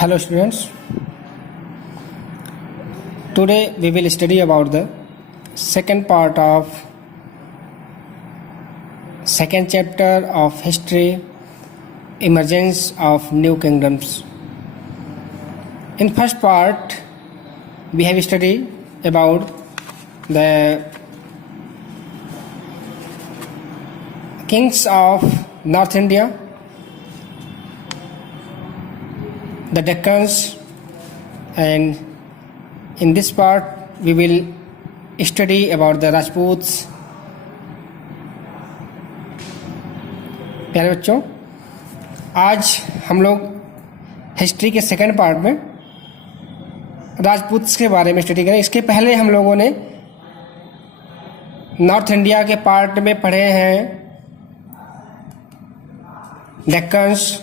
Hello students, today we will study about the second part of second chapter of history, emergence of new kingdoms. In first part we have studied about the kings of North India, the Deccans, and in this part we will study about the Rajputs. प्यारे बच्चों, आज हम लोग history के second part में राजपूत्स के बारे में स्टडी करें। इसके पहले हम लोगों ने नॉर्थ इंडिया के पार्ट में पढ़े हैं डेक्कन्स,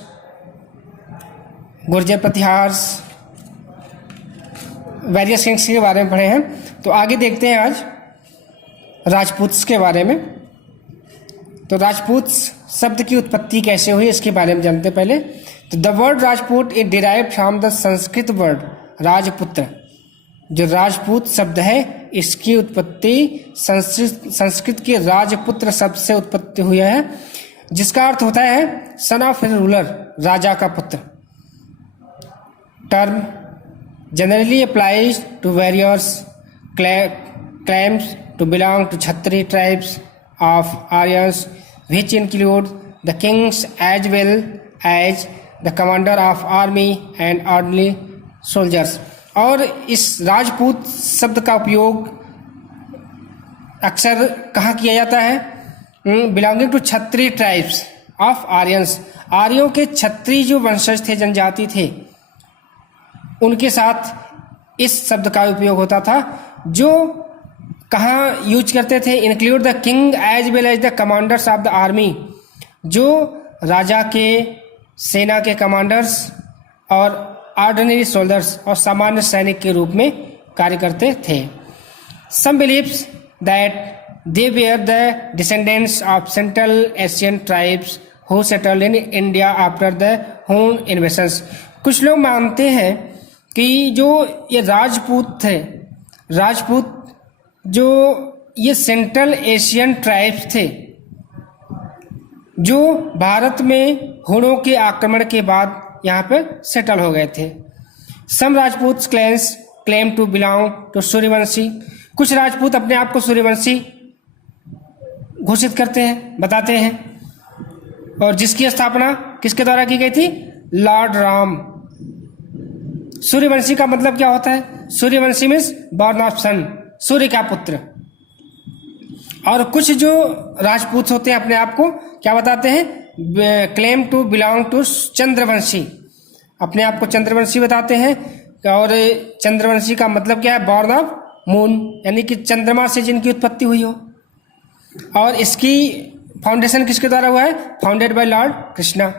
गुर्जर प्रतिहार्स, वेरियस किंग्स के बारे में पढ़े हैं। तो आगे देखते हैं आज राजपूत्स के बारे में। तो राजपूत्स शब्द की उत्पत्ति कैसे हुई इसके बारे में जानते हैं पहले। तो the word Rajput it derived from the Sanskrit word राजपुत्र। जो राजपूत शब्द है इसकी उत्पत्ति संस्कृत के राजपुत्र शब्द से उत्पत्ति हुई है, जिसका अर्थ होता है सन ऑफ रूलर, राजा का पुत्र। term generally applies to various claims to belong to Kshatriya tribes of Aryans, which include the kings as well as the commander of army and ordinary soldiers। और इस राजपूत शब्द का उपयोग अक्सर कहाँ किया जाता है? Belonging to Kshatriya tribes of Aryans. आर्यों के क्षत्रिय जो वंशज थे, जनजाति थे, उनके साथ इस शब्द का उपयोग होता था। जो कहाँ यूज करते थे? Include the king as well as the commanders of the army. जो राजा के सेना के कमांडर्स और ऑर्डिनरी सोल्जर्स और सामान्य सैनिक के रूप में कार्य करते थे। Some believes that they were the descendants of Central Asian tribes who settled in India after the Hun invasions. कुछ लोग मानते हैं कि जो ये राजपूत थे, राजपूत जो ये सेंट्रल एशियन ट्राइब्स थे, जो भारत में हुनों के आक्रमण के बाद यहाँ पे सेटल हो गए थे। Some Rajput clans claim to belong to Suryavanshi. कुछ राजपूत अपने आप को सूर्यवंशी घोषित करते हैं, बताते हैं, और जिसकी स्थापना किसके द्वारा की गई थी? लॉर्ड राम। सूर्यवंशी का मतलब क्या होता है? सूर्यवंशी मीन्स बॉर्न ऑफ सन, सूर्य का पुत्र। और कुछ जो राजपूत होते हैं अपने आप को क्या बताते हैं? Claim to belong to Chandravanshi, अपने आप को चंद्रवंशी बताते हैं। और चंद्रवंशी का मतलब क्या है? बॉर्न ऑफ मून, यानी कि चंद्रमा से जिनकी उत्पत्ति हुई हो। और इसकी फाउंडेशन किसके द्वारा हुआ है? Founded by lord Krishna.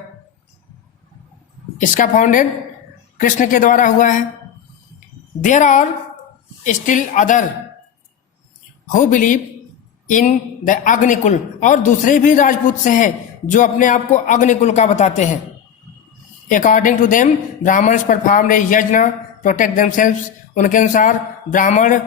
इसका फाउंडेड कृष्ण के द्वारा हुआ है। There are still other who believe in the Agnikul. और दूसरे भी राजपूत से हैं जो अपने आप को अग्निकुल का बताते हैं। According to them Brahmans performed a yagya protect themselves. उनके अनुसार ब्राह्मण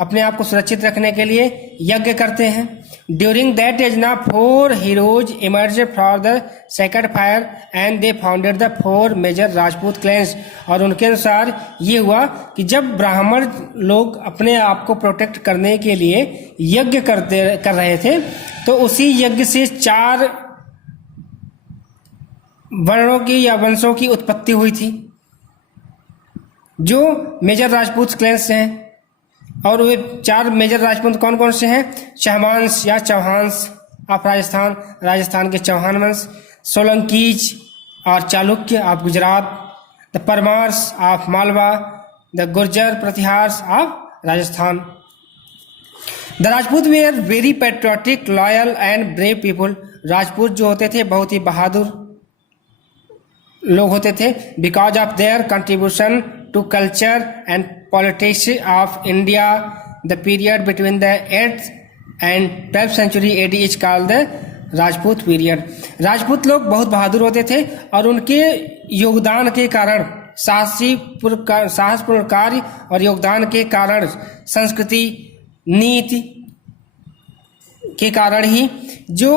अपने आप को सुरक्षित रखने के लिए यज्ञ करते हैं। During that yagya 4 heroes emerge for the sacred fire and they founded the 4 major Rajput clans. और उनके अनुसार ये हुआ कि जब ब्राह्मण लोग अपने आप को प्रोटेक्ट करने के लिए यज्ञ कर रहे थे, तो उसी यज्ञ से 4 वर्णों की या वंशों की उत्पत्ति हुई थी, जो मेजर राजपूत क्लैंस हैं। और वे 4 मेजर राजपूत कौन कौन से हैं? चहमांस या चौहान्स ऑफ राजस्थान, राजस्थान के चौहान वंश। सोलंकीज और Chalukya of Gujarat. The Paramars of Malwa. The Gurjara Pratiharas of Rajasthan. The Rajput were very patriotic, loyal and brave people. Rajput जो होते थे बहुत ही बहादुर लोग होते थे। Because of their contribution to culture and politics of India, the period between the 8th and 12th century AD is called the Rajput period. Rajput लोग बहुत बहादुर होते थे और उनके योगदान के कारण साहसपूर्ण कार्य और योगदान के कारण, संस्कृति नीति के कारण ही जो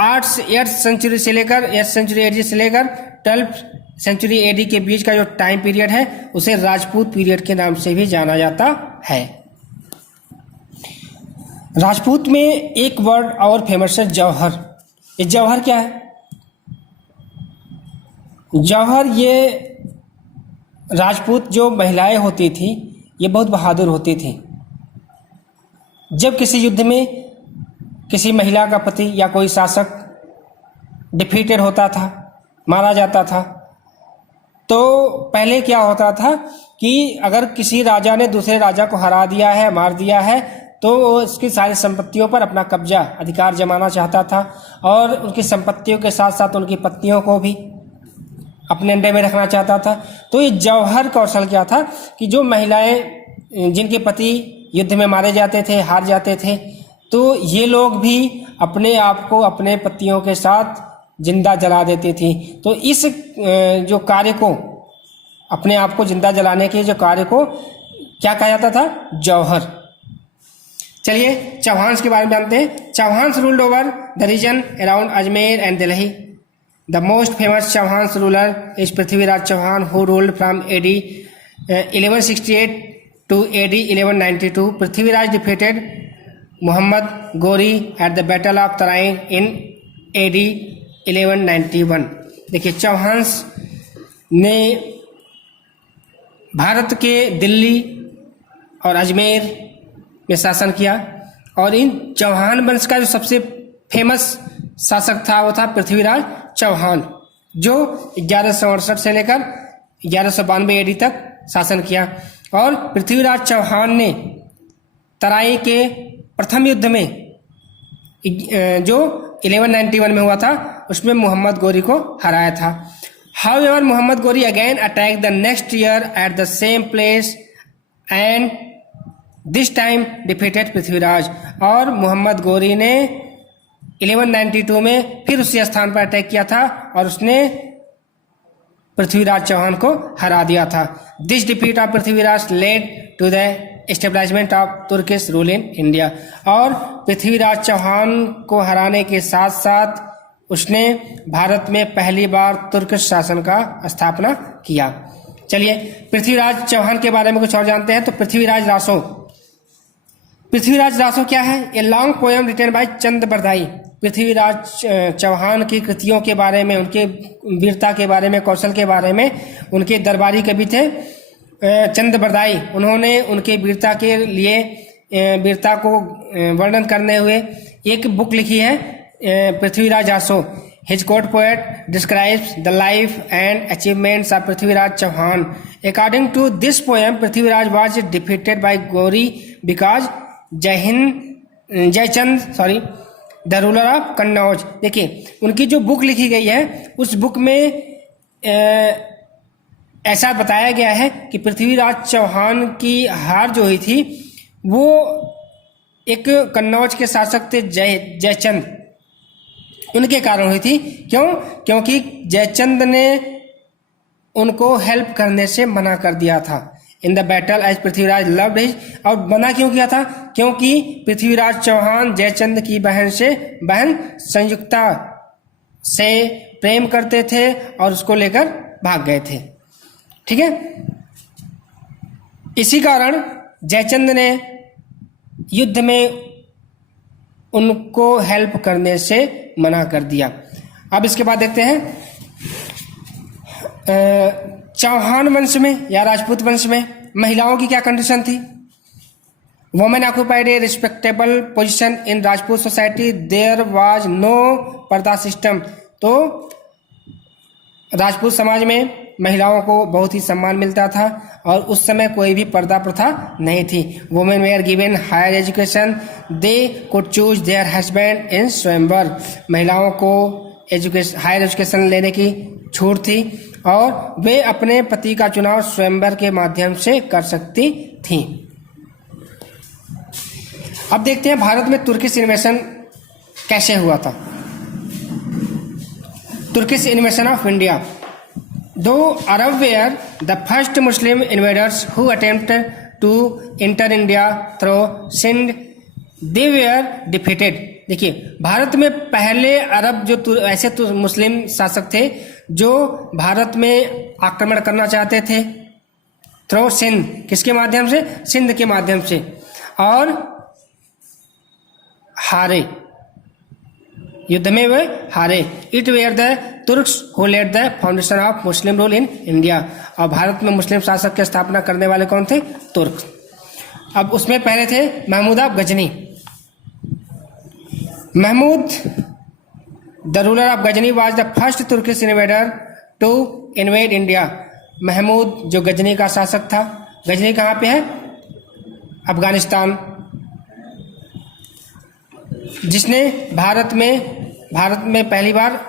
8th सेंचुरी से लेकर 8th सेंचुरी एडी से लेकर 12th सेंचुरी एडी के बीच का जो टाइम पीरियड है उसे राजपूत पीरियड के नाम से भी जाना जाता है। राजपूत में एक वर्ड और फेमस है, जौहर। ये जौहर क्या है? जौहर ये राजपूत जो महिलाएं होती थी ये बहुत बहादुर होती थी। जब किसी युद्ध में किसी महिला का पति या कोई शासक डिफीटेड होता था, मारा जाता था, तो पहले क्या होता था कि अगर किसी राजा ने दूसरे राजा को हरा दिया है, मार दिया है, तो उसकी सारी संपत्तियों पर अपना कब्जा अधिकार जमाना चाहता था और उनकी संपत्तियों के साथ साथ उनकी पत्नियों को भी अपने अंडे में रखना चाहता था। तो ये जौहर कौशल क्या था कि जो महिलाएं जिनके पति युद्ध में मारे जाते थे, हार जाते थे, तो ये लोग भी अपने आप को अपने पतियों के साथ जिंदा जला देती थी। तो इस जो कार्य को, अपने आप को जिंदा जलाने के जो कार्य को क्या कहा जाता था? जौहर। चलिए चौहान्स के बारे में जानते हैं। Chauhans ruled over the region around Ajmer and Delhi. The most famous Chauhans ruler is Prithviraj Chauhan who ruled from AD 1168 to AD 1192. Prithviraj defeated Muhammad Ghori at the battle of Tarain in AD 1191। देखिए चौहान्स ने भारत के दिल्ली और अजमेर में शासन किया और इन चौहान वंश का जो सबसे फेमस शासक था वो था पृथ्वीराज चौहान, जो 1168 से लेकर 1192 AD तक शासन किया। और पृथ्वीराज चौहान ने तराई के प्रथम युद्ध में जो 1191 में हुआ था उसमें मोहम्मद गोरी को हराया था। However Mohammad Ghori again attack the next year at the same place and this time defeated Prithviraj. और मोहम्मद गोरी ने 1192 में फिर उसी स्थान पर अटैक किया था और उसने पृथ्वीराज चौहान को हरा दिया था। This defeat of Prithviraj led to the establishment of Turkish rule in India. और पृथ्वीराज चौहान को हराने के साथ साथ उसने भारत में पहली बार तुर्किश शासन का स्थापना किया। चलिए पृथ्वीराज चौहान के बारे में कुछ और जानते हैं। तो पृथ्वीराज रासो क्या है? A long poem written by Chand Bardai. Prithviraj Chauhan की कृतियों के बारे में, उनके वीरता के बारे में, कौशल के बारे में उनके दरबारी कवि थे चंद बरदाई। उन्होंने उनके वीरता के लिए, वीरता को वर्णन करने हुए एक बुक लिखी है, Prithviraj Raso. His court poet describes the life and achievements of Prithviraj Chauhan. According to this poem, Prithviraj was defeated by Gauri because Jaichand the ruler of Kannauj. देखिए उनकी जो बुक लिखी गई है उस बुक में ऐसा बताया गया है कि पृथ्वीराज चौहान की हार जो हुई थी वो एक कन्नौज के शासक थे जयचंद, उनके कारण हुई थी। क्योंकि जयचंद ने उनको हेल्प करने से मना कर दिया था in the battle as Prithviraj loved his. और मना क्यों किया था? क्योंकि पृथ्वीराज चौहान जयचंद की बहन संयुक्ता से प्रेम करते थे और उसको लेकर भाग गए थे। ठीक है, इसी कारण जयचंद ने युद्ध में उनको हेल्प करने से मना कर दिया। अब इसके बाद देखते हैं चौहान वंश में या राजपूत वंश में महिलाओं की क्या कंडीशन थी। Women occupied a respectable position in Rajput society, there was no purdah system. तो राजपूत समाज में महिलाओं को बहुत ही सम्मान मिलता था और उस समय कोई भी पर्दा प्रथा नहीं थी। Women were given higher education, they could choose their husband in swayamvar. महिलाओं को हायर एजुकेशन लेने की छूट थी और वे अपने पति का चुनाव स्वयंवर के माध्यम से कर सकती थीं। अब देखते हैं भारत में तुर्किश इन्वेशन कैसे हुआ था। Turkish invasion of India. The Arab were the first Muslim invaders who attempt to enter India through Sindh, they were defeated. देखिए, भारत में पहले अरब जो ऐसे मुस्लिम शासक थे जो भारत में आक्रमण करना चाहते थे थ्रू सिंध, किसके माध्यम से? सिंध के माध्यम से, और हारे, युद्ध में वे हारे। It were the Turks who led the foundation of Muslim rule in India. और भारत में मुस्लिम शासक की स्थापना करने वाले कौन थे? तुर्क। अब उसमें पहले थे Mahmud of Ghazni. Mahmud the ruler of Ghazni was the first Turkish invader to invade India. Mahmud जो गजनी का शासक था, गजनी कहाँ पे है? अफगानिस्तान, जिसने भारत में पहली बार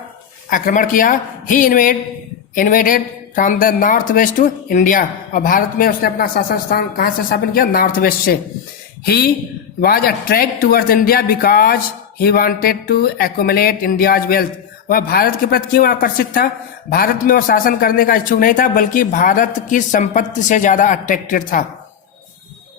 आक्रमण किया। He invaded from the north west to India. और भारत में उसने अपना शासन स्थान कहाँ से स्थापित किया? नॉर्थ वेस्ट से। He was attract towards India because he wanted to accumulate India's wealth. वह भारत के प्रति क्यों आकर्षित था? भारत में वो शासन करने का इच्छुक नहीं था, बल्कि भारत की संपत्ति से ज्यादा अट्रैक्टेड था।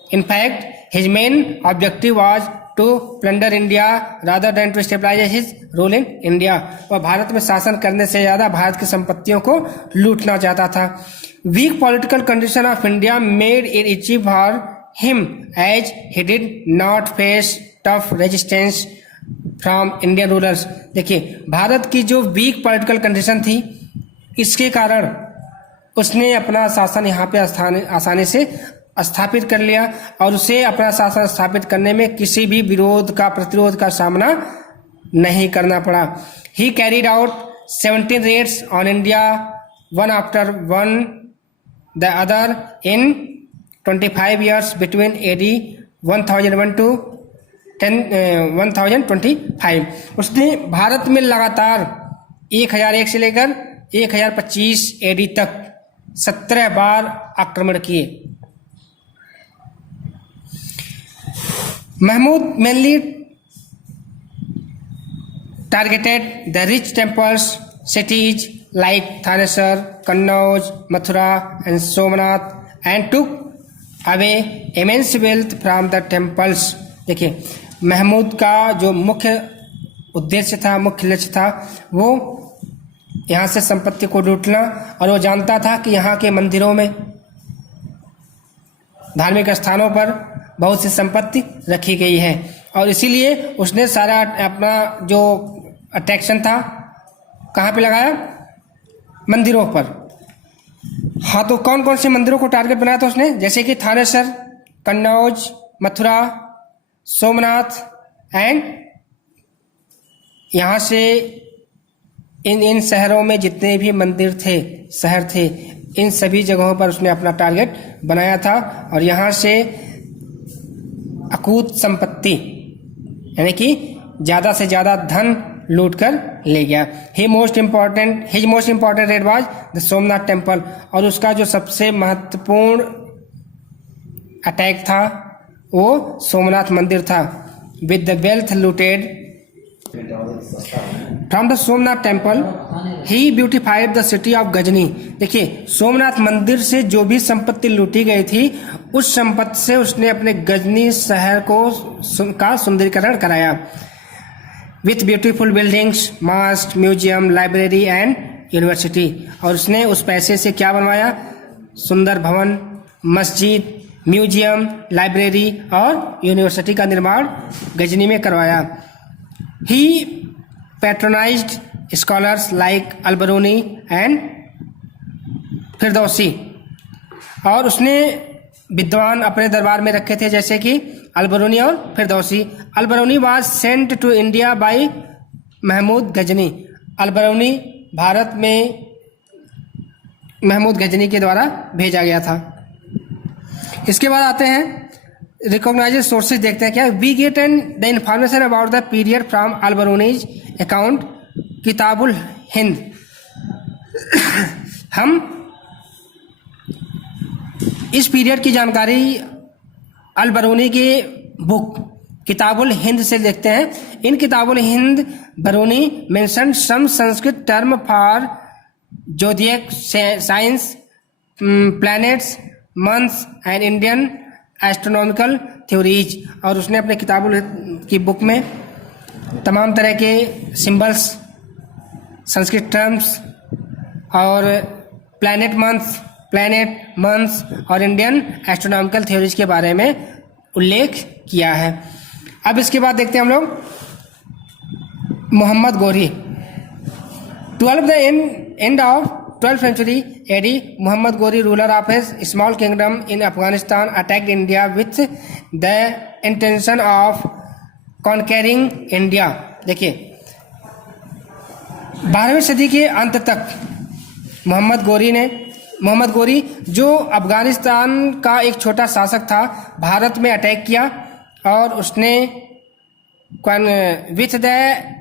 In fact, his main objective was to plunder India rather than to establish his rule in India. वह भारत में शासन करने से ज्यादा भारत की संपत्तियों को लूटना चाहता था। Weak political condition of India made it easy for him as he did not face tough resistance from Indian rulers. देखिए, भारत की जो वीक पॉलिटिकल कंडीशन थी, इसके कारण उसने अपना शासन यहाँ पे आसानी से स्थापित कर लिया और उसे अपना शासन स्थापित करने में किसी भी प्रतिरोध का सामना नहीं करना पड़ा। He carried out 17 raids on India, one after one the other, in 25 years between AD 1001 to 1025। उसने भारत में लगातार 1001 से लेकर 1025 AD तक 17 बार आक्रमण किए। Mahmud mainly targeted the rich temples, cities like Thanesar, Kannauj, Mathura and Somnath and took away immense wealth from the temples। देखिए, महमूद का जो मुख्य उद्देश्य था, मुख्य लक्ष्य था, वो यहाँ से संपत्ति को लूटना, और वो जानता था कि यहाँ के मंदिरों में, धार्मिक स्थानों पर बहुत सी संपत्ति रखी गई है, और इसीलिए उसने सारा अपना जो अट्रैक्शन था कहाँ पे लगाया? मंदिरों पर। हाँ, तो कौन कौन से मंदिरों को टारगेट बनाया था उसने? जैसे कि थानेसर, कन्नौज, मथुरा, सोमनाथ एंड यहाँ से इन शहरों में जितने भी मंदिर थे, शहर थे, इन सभी जगहों पर उसने अपना टारगेट बनाया था, और यहाँ से अकूत संपत्ति यानी कि ज्यादा से ज्यादा धन लूट कर ले गया। His most important red was the Somnath temple. और उसका जो सबसे महत्वपूर्ण अटैक था वो सोमनाथ मंदिर था। With the wealth looted from the Somnath temple he beautified the city of Ghazni. देखिए, सोमनाथ मंदिर से जो भी संपत्ति लूटी गई थी, उस संपत्ति से उसने अपने गजनी शहर का सुंदरीकरण कराया। With beautiful buildings, mosque, museum, library and university. और उसने उस पैसे से क्या बनवाया? सुंदर भवन, मस्जिद, म्यूजियम, लाइब्रेरी और यूनिवर्सिटी का निर्माण गजनी में करवाया। He patronised scholars like Alberuni and Firdausi. और उसने विद्वान अपने दरबार में रखे थे, जैसे कि अलबरूनी और Firdausi. Alberuni was sent to India by Mahmud Ghazni. Alberuni Bharat में महमूद गजनी के द्वारा भेजा गया था। इसके बाद आते हैं रिकॉग्नाइज्ड सोर्सेज, देखते हैं क्या। We get and the information about the period from Alberuni's account Kitabul Hind. हम इस पीरियड की जानकारी अलबरूनी की बुक किताबुल हिंद से देखते हैं। In Kitabul Hind Beruni mention some Sanskrit term for zodiac science, planets, months and Indian astronomical theories. और उसने अपने किताबों की बुक में तमाम तरह के सिंबल्स, संस्कृत टर्म्स और प्लैनेट, मंथ्स और इंडियन एस्ट्रोनॉमिकल थ्योरीज के बारे में उल्लेख किया है। अब इसके बाद देखते हैं हम लोग Mohammad Ghori. 12 end of 12th century AD, Muhammad Ghori, ruler of a small kingdom in Afghanistan, attacked India with the intention of conquering India। देखिए 12वीं सदी के अंत तक मोहम्मद गोरी जो अफगानिस्तान का एक छोटा शासक था, भारत में अटैक किया और उसने with the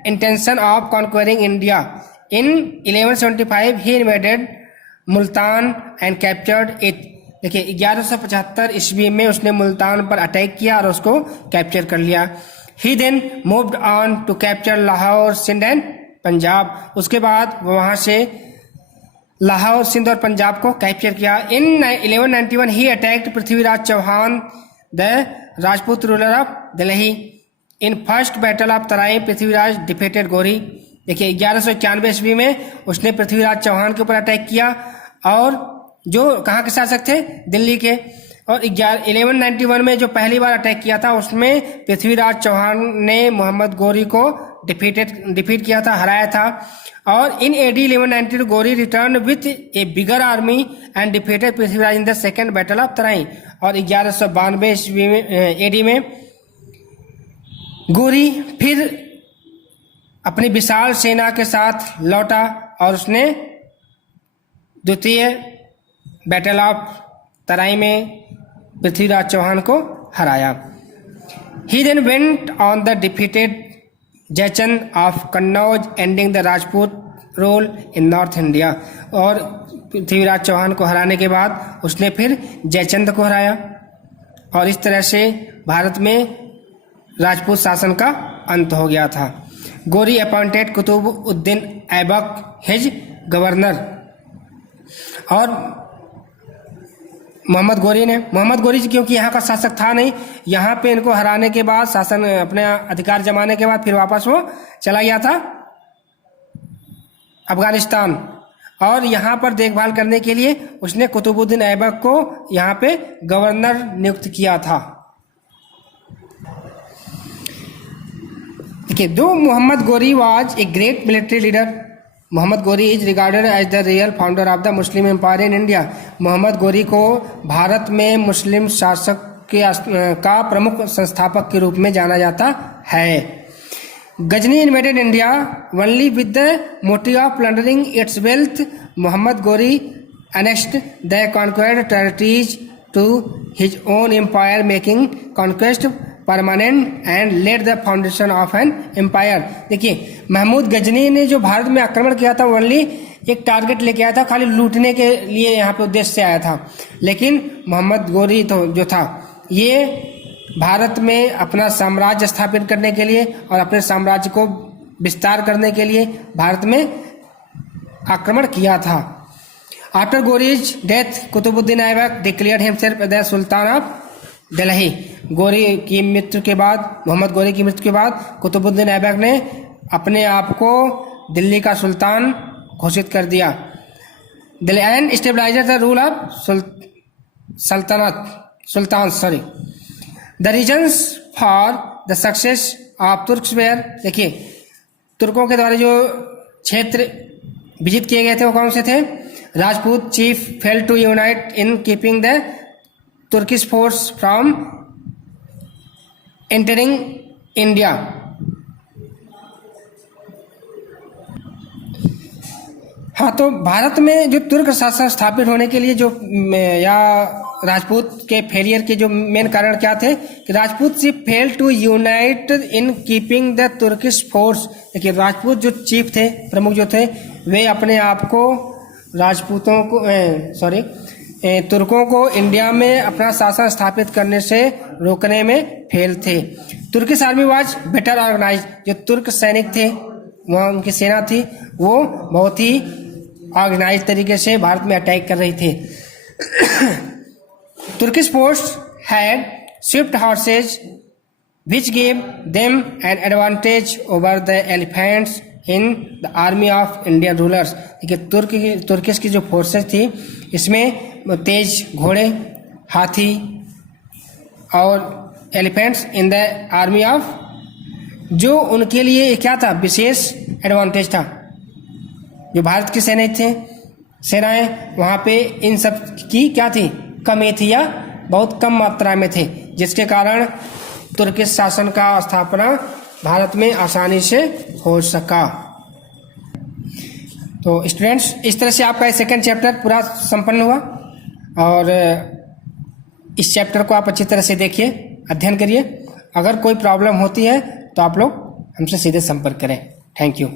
intention of conquering India in 1175 he invaded Multan and captured it। देखिए 1175 ईस्वी में उसने मुल्तान पर अटैक किया और उसको कैप्चर कर लिया। He then moved on to capture Lahore, Sindh and Punjab. उसके बाद वहां से लाहौर, सिंध और पंजाब को कैप्चर किया। In 1191 he attacked Prithviraj Chauhan, the Rajput ruler of Delhi. In first battle of Tarain Prithviraj defeated Ghori. देखिए 1191 ईस्वी में उसने पृथ्वीराज चौहान के ऊपर अटैक किया और जो कहाँ के शासक थे, दिल्ली के। और 1191 में जो पहली बार अटैक किया था उसमें पृथ्वीराज चौहान ने मोहम्मद गोरी को डिफीट किया था, हराया था। और इन AD 1192 Ghori return with a bigger army and defeated Prithviraj in the second battle of Tarai. और 1192 ईस्वी में AD में गोरी फिर अपनी विशाल सेना के साथ लौटा और उसने द्वितीय बैटल ऑफ तराई में पृथ्वीराज चौहान को हराया। He then went on the defeated Jaichand of Kannauj, ending the Rajput rule in north India. और पृथ्वीराज चौहान को हराने के बाद उसने फिर जयचंद को हराया और इस तरह से भारत में राजपूत शासन का अंत हो गया था। Ghori appointed Qutbuddin Aibak his governor. और मोहम्मद गोरी क्योंकि यहाँ का शासक था नहीं, यहाँ पे इनको हराने के बाद, शासन अपने अधिकार जमाने के बाद फिर वापस वो चला गया था अफगानिस्तान। और यहाँ पर देखभाल करने के लिए उसने कुतुबुद्दीन ऐबक को यहाँ पे गवर्नर नियुक्त किया था। Though Muhammad Ghori was a great military leader, Muhammad Ghori is regarded as the real founder of the Muslim Empire in India। Mohammad Ghori को भारत में मुस्लिम शासक का प्रमुख संस्थापक के रूप में जाना जाता है। Ghazni invaded India only with the motive of plundering its wealth. Mohammad Ghori annexed the conquered territories to his own empire, making conquest permanent and let the foundation of an empire. देखिए महमूद गजनी ने जो भारत में आक्रमण किया था ओनली एक टारगेट लेके आया था, खाली लूटने के लिए यहाँ पे उद्देश्य से आया था। लेकिन मोहम्मद गोरी तो जो था ये भारत में अपना साम्राज्य स्थापित करने के लिए और अपने साम्राज्य को विस्तार करने के लिए भारत में आक्रमण किया था। After Ghori's death Qutbuddin Aibak declared himself the sultan of Delhi. Ghori की मृत्यु के बाद, मोहम्मद गोरी की मृत्यु के बाद कुतुबुद्दीन ऐबक ने अपने आप को दिल्ली का सुल्तान घोषित कर दिया। Delhi and stabilizer the rule of sultan. The reasons for the success of Turks were. देखिए तुर्कों के द्वारा जो क्षेत्र विजित किए गए थे वो कौन से थे? Rajput chief fail to unite in keeping the Turkish force from entering India. हाँ, तो भारत में जो तुर्क शासन स्थापित होने के लिए जो या राजपूत के फेलियर के जो मेन कारण क्या थे कि Rajput chief fail to unite in keeping the Turkish force. देखिए राजपूत जो चीफ थे, प्रमुख जो थे, वे अपने आप को राजपूतों को तुर्कों को इंडिया में अपना शासन स्थापित करने से रोकने में फेल थे। Turkish army was better organise. जो तुर्क सैनिक थे, वहाँ उनकी सेना थी, वो बहुत ही ऑर्गेनाइज तरीके से भारत में अटैक कर रही थी। Turkish force had Swift horse's which gave them an advantage over the elephants in the army of Indian rulers। देखिए तुर्किश की जो फोर्सेस थी इसमें तेज घोड़े, हाथी और elephants in the army of, जो उनके लिए क्या था, विशेष एडवांटेज था। जो भारत की सेनाएं वहाँ पे इन सब की क्या थी, कमी थी या बहुत कम मात्रा में थे, जिसके कारण तुर्किश शासन का स्थापना भारत में आसानी से हो सका। तो स्टूडेंट्स, इस तरह से आपका सेकंड चैप्टर पूरा संपन्न हुआ और इस चैप्टर को आप अच्छी तरह से देखिए, अध्ययन करिए। अगर कोई प्रॉब्लम होती है तो आप लोग हमसे सीधे संपर्क करें। Thank you.